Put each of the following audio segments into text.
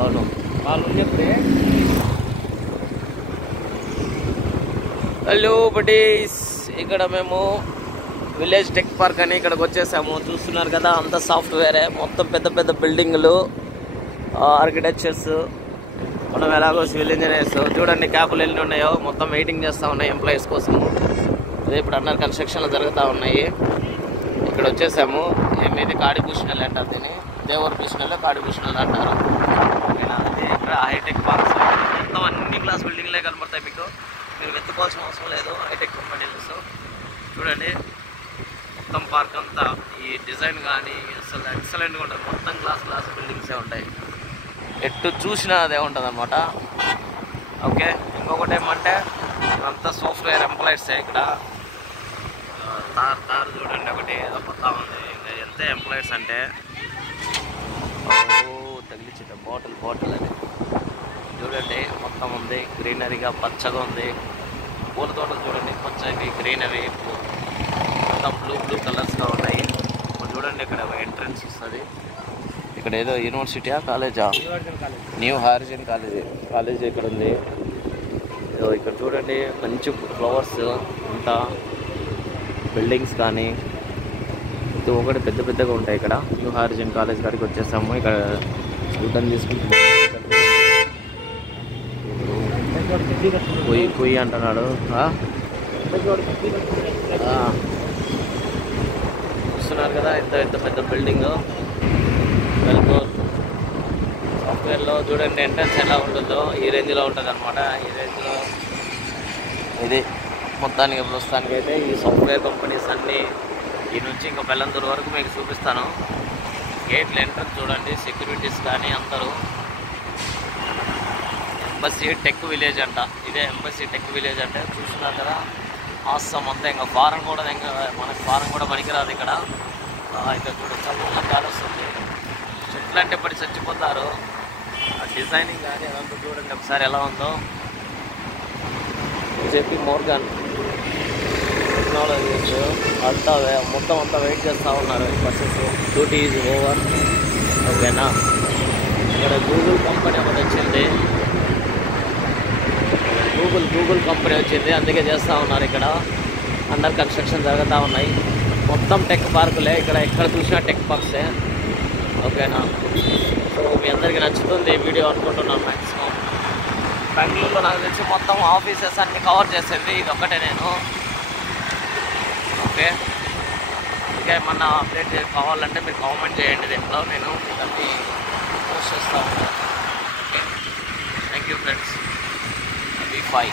అవును వాళ్ళు చెప్తే. హలో బడీస్, ఇక్కడ మేము విలేజ్ టెక్ పార్క్ అని ఇక్కడికి వచ్చేసాము. చూస్తున్నారు కదా, అంత సాఫ్ట్వేరే, మొత్తం పెద్ద పెద్ద బిల్డింగ్లు, ఆర్కిటెక్చర్స్. మనం ఎలాగో సివిల్ ఇంజనీర్స్. చూడండి క్యాబులు ఎన్ని ఉన్నాయో, మొత్తం వెయిటింగ్ చేస్తూ ఉన్నాయి ఎంప్లాయీస్ కోసము. అదే ఇప్పుడు అండర్ కన్స్ట్రక్షన్లు జరుగుతూ ఉన్నాయి. ఇక్కడ వచ్చేసాము. ఏమైతే కాడిభూషణాలు అంటారు దీన్ని, దేవర భూషణాలు కాడిభూషణాలు అంటారు. అదే ఇక్కడ హైటెక్ పార్క్స్ మొత్తం అన్ని క్లాస్ బిల్డింగ్లే కనబడతాయి మీకు. మీరు వెతుక్కోవాల్సిన అవసరం లేదు. హైటెక్ కంపెనీస్ చూడండి, మొత్తం పార్క్ అంతా ఈ డిజైన్ కానీ అసలు ఎక్సలెంట్గా ఉంటుంది. మొత్తం క్లాస్ బిల్డింగ్సే ఉంటాయి, ఎటు చూసినా అదే ఉంటుంది అనమాట. ఓకే, ఇంకొకటి ఏమంటే అంతా సాఫ్ట్వేర్ ఎంప్లాయీసే ఇక్కడ. తారు చూడండి, ఒకటి ఏదో కొత్త ఉంది. ఇంకా ఎంత ఎంప్లాయీస్ అంటే తగిలిచ్చింది బాటిల్ అది చూడండి. మొత్తం ఉంది గ్రీనరీగా, పచ్చగా ఉంది. పూల తోటలు చూడండి, పచ్చవి గ్రీనరీ, మొత్తం బ్లూ కలర్స్గా ఉన్నాయి. ఇప్పుడు చూడండి ఇక్కడ ఎంట్రన్స్ వస్తుంది. ఇక్కడ ఏదో యూనివర్సిటీయా కాలేజా, న్యూ హారిజన్ కాలేజ్ ఇక్కడ ఉంది. ఇక్కడ చూడండి మంచి ఫ్లవర్స్, అంతా బిల్డింగ్స్ కానీ ఇది ఒకటి పెద్ద పెద్దగా ఉంటాయి. ఇక్కడ న్యూ హారిజన్ కాలేజ్ కాడికి వచ్చేసాము. ఇక్కడ రిటర్న్ తీసుకుంటున్నాం. కొయ్యి అంటున్నాడు. చూస్తున్నారు కదా, ఎంత పెద్ద బిల్డింగ్. వెల్కోర్ సాఫ్ట్వేర్లో చూడండి ఎంట్రన్స్ ఎలా ఉంటుందో, ఈ రేంజ్లో ఉంటుంది అనమాట. ఈ రేంజ్లో ఇది మొత్తానికి ప్రస్తుతానికి అయితే ఈ సాఫ్ట్వేర్ కంపెనీస్ అన్నీ ఈ నుంచి ఇంకా బెల్లందూరు వరకు మీకు చూపిస్తాను. గేట్లు ఎంట్రన్స్ చూడండి, సెక్యూరిటీస్ కానీ అందరూ. ఎంబసీ టెక్ విలేజ్ అంట, ఇదే ఎంబసీ టెక్ విలేజ్ అంటే. చూస్తున్నారు కదా, ఆసం అంతా. ఇంకా ఫారెన్ కూడా, ఇంకా మనకి ఫారెన్ కూడా పనికిరాదు ఇక్కడ. ఇక్కడ చూడండి చాలా గాలి వస్తుంది. చెట్లు అంటే పడి చచ్చిపోతారు. ఆ డిజైనింగ్ కానీ అదంతా చూడండి ఒకసారి ఎలా ఉందో. జేపీ మోర్గాన్ టెక్నాలజీస్ అంతా మొత్తం అంతా వెయిట్ చేస్తూ ఉన్నారు బస్సెస్. Duty is over. ఓకేనా, ఇక్కడ గూగుల్ కంపెనీ ఒకటి వచ్చింది. గూగుల్ కంపెనీ వచ్చింది, అందుకే చేస్తూ ఉన్నారు. ఇక్కడ అండర్ కన్స్ట్రక్షన్ జరుగుతూ ఉన్నాయి. మొత్తం టెక్ పార్కులే, ఇక్కడ ఎక్కడ చూసినా టెక్ పార్క్సే. ఓకేనా, సో మీ అందరికీ నచ్చుతుంది ఈ వీడియో అనుకుంటున్నాను. మ్యాక్సిమం బెంగళూరులో నాకు తెలిసి మొత్తం ఆఫీసెస్ అన్నీ కవర్ చేసేది ఇది ఒక్కటే నేను. ఓకే, ఇంకా ఏమన్నా అప్డేట్ కావాలంటే మీరు కామెంట్ చేయండి, దీంట్లో నేను ఇవన్నీ పోస్ట్ చేస్తాను. Okay, thank you friends. V5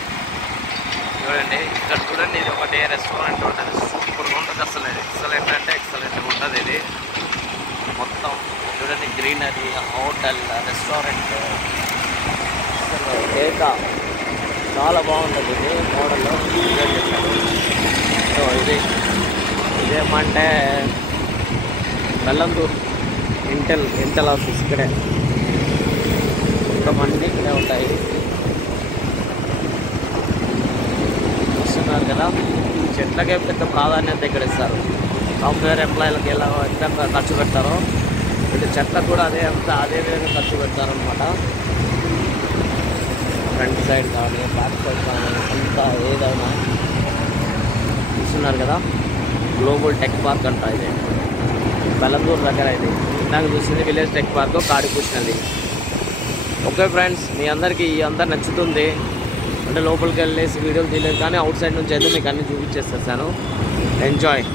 చూడండి, ఇక్కడ చూడండి, ఇది ఒకటే రెస్టారెంట్ ఉంటుంది. సూపర్ ఉంటుంది అసలు. ఎక్సలెంట్ అంటే ఎక్సలెంట్ ఉంటుంది ఇది. మొత్తం చూడండి గ్రీనరీ, హోటల్, రెస్టారెంట్, అసలు ఏకా చాలా బాగుంటుంది ఇది మోడల్లో. సో ఇదేమంటే బెల్లందూరు ఇంటెల్ ఆఫీస్ ఇక్కడే. మొత్తం అన్నీ ఇక్కడే ఉంటాయి. చూస్తున్నారు కదా, చెట్లకే పెద్ద ప్రాధాన్యత ఇక్కడ ఇస్తారు. సాఫ్ట్వేర్ ఎంప్లాయీలకు ఎలా ఎంత ఖర్చు పెడతారో ఇటు చెట్లకు కూడా అదే విధంగా ఖర్చు పెడతారనమాట. ఫ్రంట్ సైడ్ కానీ బ్యాక్ సైడ్ కానీ అంతా ఏదైనా. చూస్తున్నారు కదా, గ్లోబల్ టెక్ పార్క్ అంట ఇది, బెల్లందూరు దగ్గర. ఇది నాకు చూసింది విలేజ్ టెక్ పార్క్ కాడిభూషణది. ఓకే ఫ్రెండ్స్, మీ అందరికీ అంతా నచ్చుతుంది అంటే లోపలికి వెళ్ళేసి వీడియోలు తీయలేదు, కానీ అవుట్ సైడ్ నుంచి అయితే మీకు అన్నీ చూపించేసేసాను. ఎంజాయ్.